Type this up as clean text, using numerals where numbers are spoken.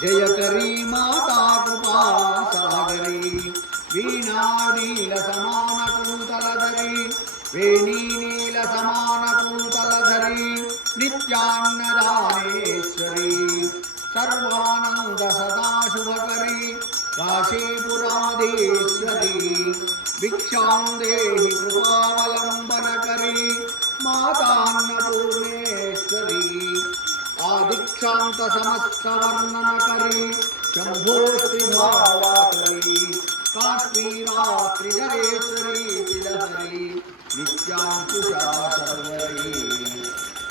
जयकरी माता कृपा सागरी वीणा नील समान कुंतलधरी वेणी नील समान कुंतलधरी नित्यान्नदानेश्वरी सर्वानंद सदा शुभकरी काशीपुराधीश्वरी भिक्षां देहि कृपावलंबनकरी मातान्नपूर्णेश्वरी आदिक्षांत समस्त वर्णनकरी शंभोस्ति भावाकरी काश्मीरा त्रिजरेश्वरी तिलहरी नित्यांकुशा सर्वरी।